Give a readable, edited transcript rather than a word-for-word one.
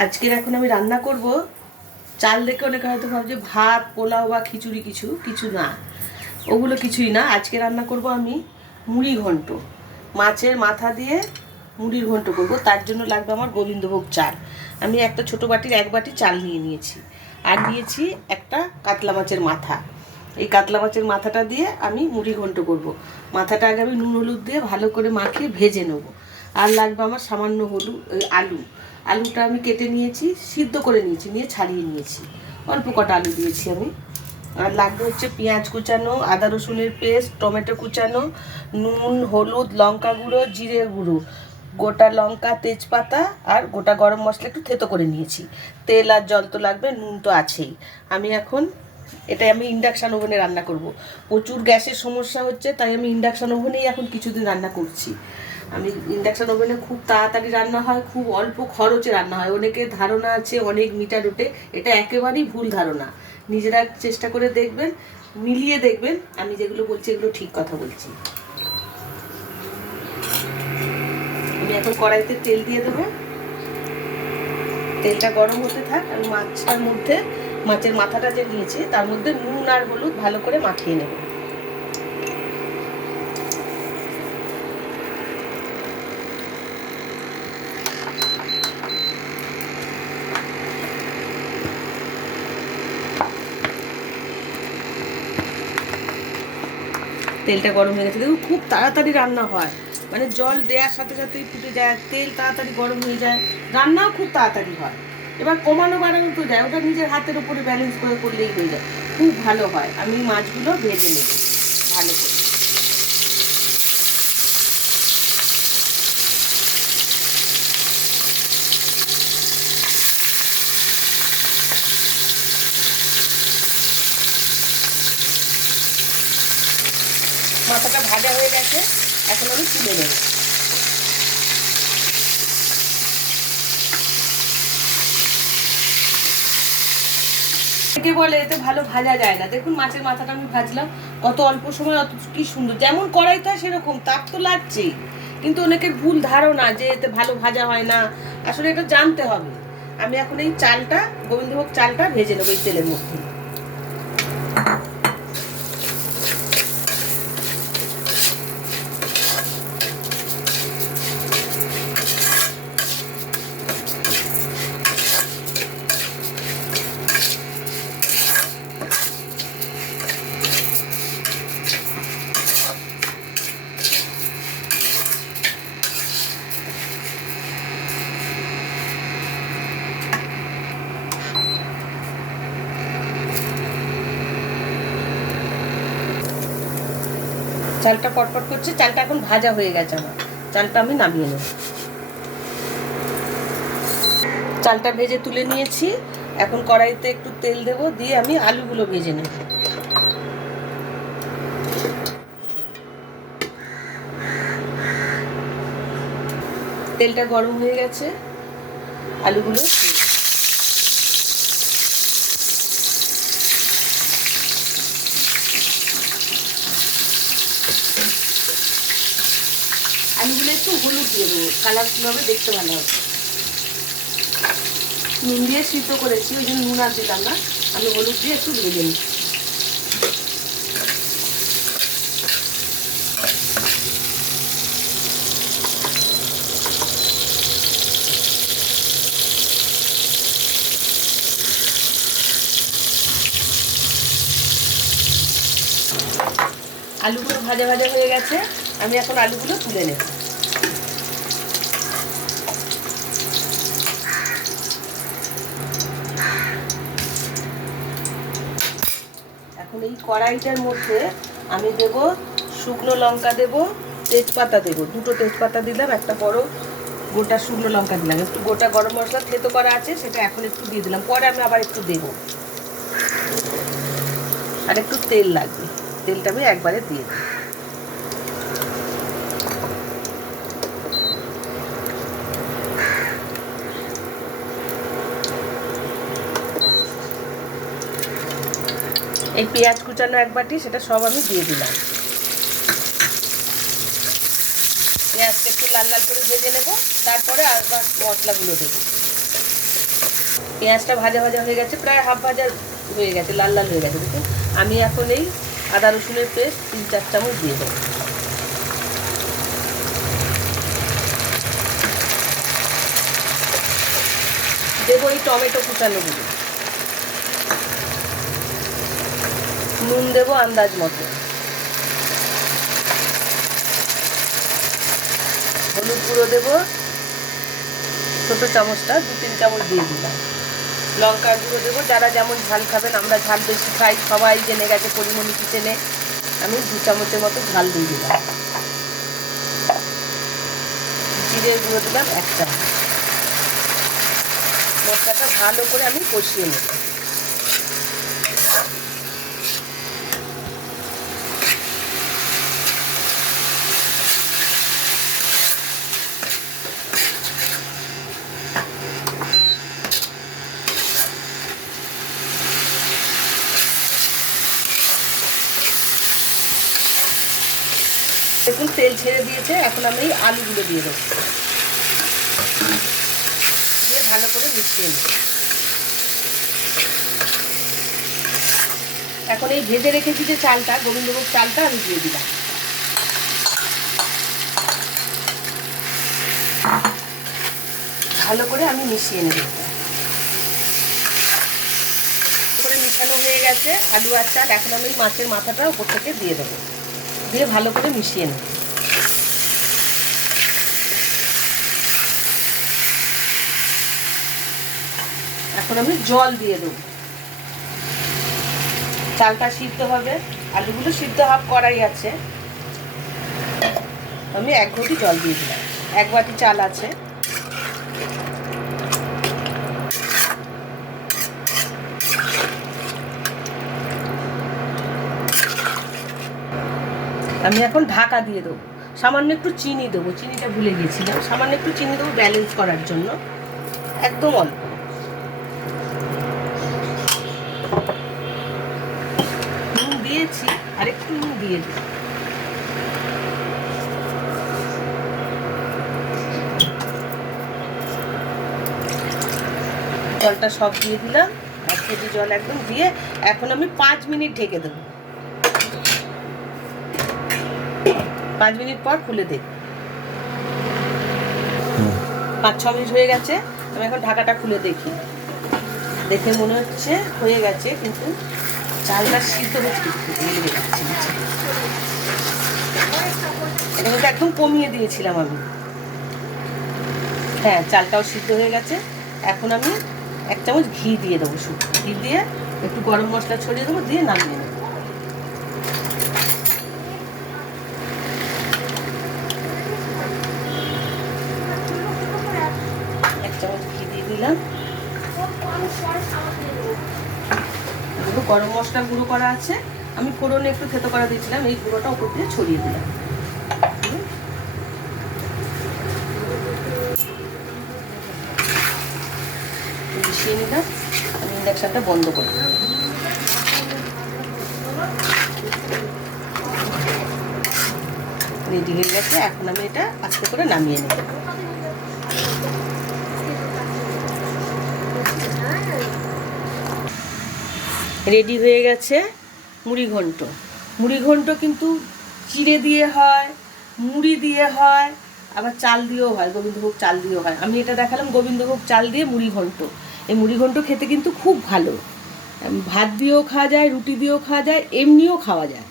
আজকের এখন আমি রান্না করব। চাল দেখে অনেকে হয়তো ভাবছে ভাত পোলাও বা খিচুড়ি, কিছু কিছু না, ওগুলো কিছুই না। আজকে রান্না করব আমি মুড়ি ঘন্ট। মাছের মাথা দিয়ে মুড়ির ঘন্ট করব। তার জন্য লাগবে আমার গোবিন্দভোগ চাল। আমি একটা ছোটো বাটির 1 বাটি চাল নিয়ে নিয়েছি, আর নিয়েছি একটা কাতলা মাছের মাথা। এই কাতলা মাছের মাথাটা দিয়ে আমি মুড়ি ঘন্ট করব। মাথাটা আগে আমি নুন হলুদ দিয়ে ভালো করে মাখিয়ে ভেজে নেব। আর লাগবে আমার সামান্য আলু। আলুটা আমি কেটে নিয়েছি, সিদ্ধ করে নিয়েছি, নিয়ে ছাড়িয়ে নিয়েছি। অল্প কটা আলু দিয়েছি আমি। আর লাগবে হচ্ছে পেঁয়াজ কুচানো, আদা রসুনের পেস্ট, টমেটো কুচানো, নুন, হলুদ, লঙ্কা গুঁড়ো, জিরে গুঁড়ো, গোটা লঙ্কা, তেজপাতা আর গোটা গরম মশলা একটু থেতো করে নিয়েছি। তেল আর জল তো লাগবে, নুন তো আছেই। এটাই আমি ইন্ডাকশান ওভেনে রান্না করব। প্রচুর গ্যাসের সমস্যা হচ্ছে, তাই আমি ইন্ডাকশান ওভেনেই এখন কিছুদিন রান্না করছি। আমি ইন্ডাকশান ওভেনে খুব তাড়াতাড়ি রান্না হয়, খুব অল্প খরচে রান্না হয়। অনেকের ধারণা আছে অনেক মিটার ওঠে, এটা একেবারেই ভুল ধারণা। নিজেরা চেষ্টা করে দেখবেন, মিলিয়ে দেখবেন আমি যেগুলো বলছি এগুলো ঠিক কথা বলছি। আমি এখন কড়াইতে তেল দিয়ে দেবো। তেলটা গরম হতে থাক। আমি মাছের মাথাটা যে নিয়েছি তার মধ্যে নুন আর হলুদ ভালো করে মাখিয়ে নেব। তেলটা গরম হয়ে গেছে, দেখুন খুব তাড়াতাড়ি রান্না হয়। মানে জল দেওয়ার সাথে সাথেই ফুটে যায়, তেল তাড়াতাড়ি গরম হয়ে যায়, রান্নাও খুব তাড়াতাড়ি হয়। এবার কমানো বাড়ানো তো যায়, ওটা নিজের হাতের উপরে ব্যালেন্স করে করলেই হয়ে যায়, খুব ভালো হয়। আমি মাছগুলো ভেজে নেব ভালো করে। মাথাটা ভাজা হয়ে গেছে, এখন আমি তুলে নেব। বলে এতে ভালো ভাজা যায় না। দেখুন মাছের মাথাটা আমি ভাজলাম, কত অল্প সময়, অত কি সুন্দর। যেমন কড়াইতে সেরকম তাপ তো লাগছেই, কিন্তু অনেকের ভুল ধারণা যে এতে ভালো ভাজা হয় না। আসলে এটা জানতে হবে। আমি এখন এই চালটা, গোবিন্দভোগ চালটা ভেজে নেবো এই তেলের মধ্যে। চালটা পটপট করছে, চালটা এখন ভাজা হয়ে গেছে আমার। চালটা আমি নামিয়ে নেব। চালটা ভেজে তুলে নিয়েছি। এখন কড়াইতে একটু তেল দেব, দিয়ে আমি আলুগুলো ভেজে নেব। তেলটা গরম হয়ে গেছে, আলুগুলো একটু হলুদ দিয়ে দেবো, কালারফুল হবে, দেখতে ভালো হবে। নুন দিয়ে সিদ্ধ করেছি, ওই জন্য নুন আর দিলাম না, আমি হলুদ দিয়ে একটু ভেজে নিই। আলুগুলো ভাজা ভাজা হয়ে গেছে, আমি এখন আলুগুলো তুলে নেব। এখন এই কড়াইটার মধ্যে আমি দেব শুকনো লঙ্কা, দেব তেজপাতা, দেব 2টো তেজপাতা দিলাম, একটা বড় গোটা শুকনো লঙ্কা দিলাম, একটু গোটা গরম মশলা থেতো করা আছে সেটা এখন একটু দিয়ে দিলাম, পরে আমি আবার একটু দেব। আর একটু তেল লাগবে, তেলটা আমি একবারে দিয়ে দিই। এই পেঁয়াজ কুচানো 1 বাটি, সেটা সব আমি দিয়ে দিলাম। পেঁয়াজটা একটু লাল লাল করে ভেজে নেব, তারপরে আবার মশলাগুলো দেবো। পেঁয়াজটা ভাজা ভাজা হয়ে গেছে, প্রায় হাফ ভাজা হয়ে গেছে, লাল লাল হয়ে গেছে। দেখুন আমি এখন এই আদা রসুনের পেস্ট 3-4 চামচ দিয়ে দেবো। দেবো এই টমেটো কুচানোগুলো, নুন দেবো আন্দাজ মতো, হলুদ গুঁড়ো দেবো ছোটো চামচটা 2-3 চামচ দিয়ে দিলাম, লঙ্কার গুঁড়ো দেবো যারা যেমন ঝাল খাবেন, আমরা ঝাল বেশি খাই, সবাই জেনে গেছে পরিমণি কিচেনে, আমি 2 চামচের মতো ঝাল দিয়ে দিলাম। জিরে গুঁড়ো দিলাম 1 চামচ। মশলাটা ভালো করে আমি কষিয়ে নেব। দেখুন তেল ছেড়ে দিয়েছে, এখন আমি আলুগুলো দিয়ে দেবো, দিয়ে ভালো করে মিশিয়ে নেব। এখন এই ভেজে রেখেছি যে চালটা, গোবিন্দভোগ চালটা আমি দিয়ে দিলাম। ভালো করে আমি মিশিয়ে নেব। করে মিশানো হয়ে গেছে আলু আর চাল, এখন আমি মাছের মাথাটা উপর থেকে দিয়ে দেবো, দিয়ে ভালো করে মিশিয়ে নেব। এখন আমি জল দিয়ে দেবো, চালটা সিদ্ধ হবে, আলুগুলো সিদ্ধ হাফ করাই আছে। আমি 1 ঘটি জল দিয়ে দিলাম, 1 বাটি চাল আছে। আমি এখন ঢাকা দিয়ে দেবো, সামান্য একটু চিনি দেবো, চিনিটা ভুলে গিয়েছিলাম, সামান্য একটু চিনি দেবো ব্যালেন্স করার জন্য, একদম অল্প। নুন দিয়েছি, আর একটু নুন দিয়ে দিই। জলটা সব দিয়ে দিলাম, 1 কেজি জল একদম দিয়ে এখন আমি 5 মিনিট ঢেকে দেবো। 5 মিনিট পর খুলে দেব। 5-6 মিনিট হয়ে গেছে, আমি এখন ঢাকাটা খুলে দেখি। দেখে মনে হচ্ছে হয়ে গেছে, কিন্তু চালটা সিদ্ধ হচ্ছে, এটা কিন্তু একদম কমিয়ে দিয়েছিলাম আমি। হ্যাঁ, চালটাও সিদ্ধ হয়ে গেছে। এখন আমি 1 চামচ ঘি দিয়ে দেবো, শুকনো ঘি দিয়ে একটু গরম মশলা ছড়িয়ে দেবো, দিয়ে নামিয়ে নেব। 1 চামচ ঘি দিয়ে দিলাম, গরম মশলা গুঁড়ো করা আছে, আমি ফোড়নে একটু থেতো করা দিয়েছিলাম, এই গুঁড়োটা উপর দিয়ে ছড়িয়ে দিলাম। মিশিয়ে নিলাম, আমি ইন্ডাকশনটা বন্ধ করে দিলাম। রেডি হয়ে গেছে, এখন আমি এটা আস্তে করে নামিয়ে নেব। রেডি হয়ে গেছে মুড়ি ঘন্ট। মুড়ি ঘন্ট কিন্তু চিড়ে দিয়ে হয়, মুড়ি দিয়ে হয়, আবার চাল দিয়েও হয়, গোবিন্দভোগ চাল দিয়েও হয়। আমি এটা দেখালাম গোবিন্দভোগ চাল দিয়ে মুড়ি ঘন্ট। এই মুড়ি ঘন্ট খেতে কিন্তু খুব ভালো, ভাত দিয়েও খাওয়া যায়, রুটি দিয়েও খাওয়া যায়, এমনিও খাওয়া যায়।